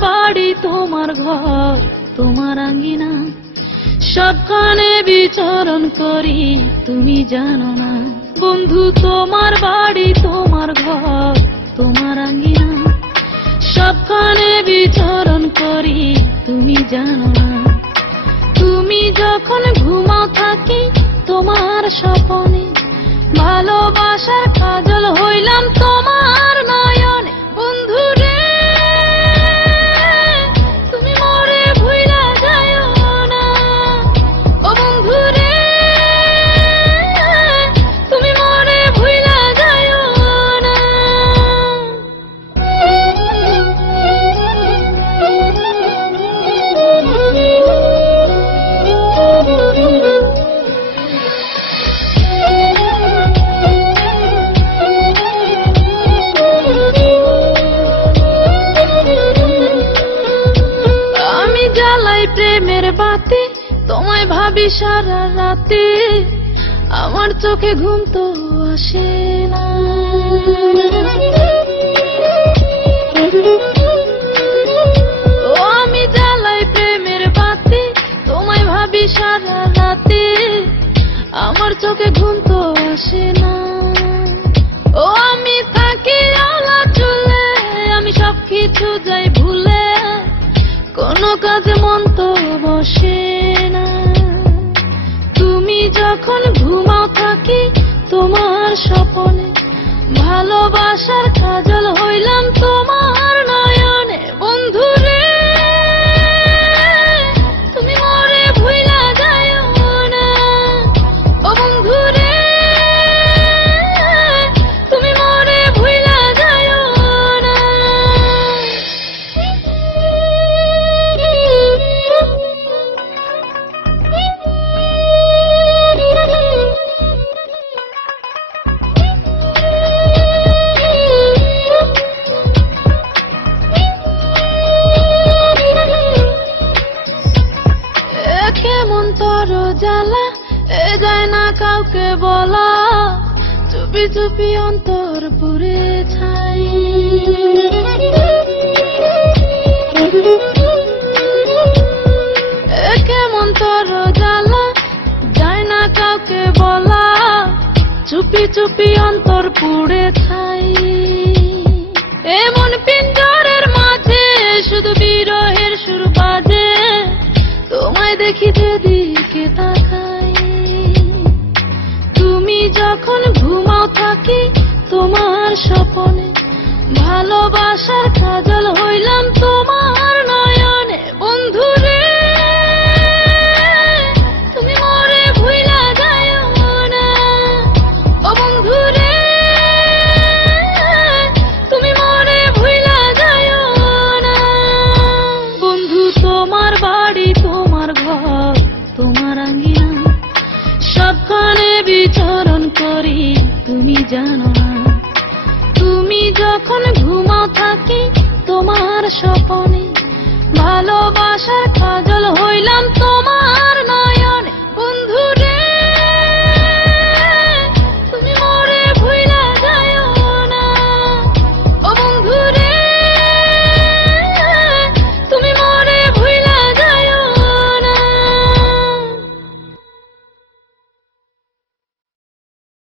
বাড়ি তোমার ঘর তোমার আঙ্গিনা সবখানে বিচরণ করি তুমি জানো না বন্ধু তোমার বাড়ি তোমার ঘর তোমার আঙ্গিনা সবখানে বিচরণ করি তুমি জানো না তুমি যখন ঘুমাও থাকি তোমার স্বপ্নে ভালোবাসার কাজল হইলাম তোমার নয়নে বন্ধু রে তুমি মরে ভুইলা যাও না ও বন্ধু রে তুমি মরে ভুইলা যাও না প্রেমের বাতি তোমায় ভাবি সারা রাতে আমার চোখে ঘুম তো আসে না ও আমি জ্বালাই প্রেমের বাতি তোমায় ভাবি সারা রাতে আমার চোখে ঘুম তো আসে না ও আমি থাকি আলা চুলে আমি সবকিছু যাই ভুলে কোনো কাজে মন তো বসে না তুমি যখন ঘুমাও থাকি তোমার স্বপ্নে ভালোবাসার কাজল হইলাম তোমার নয়নে বন্ধু রে তুমি মরে ভুইলা যাও না ও বন্ধু রে তুমি মরে ভুইলা যাও না কেমন তোর জ্বালা এ যায় না কাউকে বলা চুপি চুপি অন্তর পুরে ছাই কেমন তোর জ্বালা যায় না কাউকে বলা চুপি চুপি অন্তর পুড়ে ছাই এমন পিঞ্জরের মাঝে শুধু বিরহের সুর বাজে তোমায় দেখি যেদিকে তাকাই তুমি যখন ঘুমাও থাকি তোমার স্বপ্নে ভালোবাসার কাজল হইলাম তোমার নয়নে বন্ধু রে তুমি মরে ভুইলা যাও না ও বন্ধু রে তুমি মরে ভুইলা যাও না বন্ধু তোমার বাড়ি তোমার ঘর তোমার আঙ্গিনা সবখানে বিচরণ করি তুমি জানো না তুমি যখন ঘুমাও থাকি তোমার স্বপ্নে ভালোবাসার কাজল হইলাম তোমার না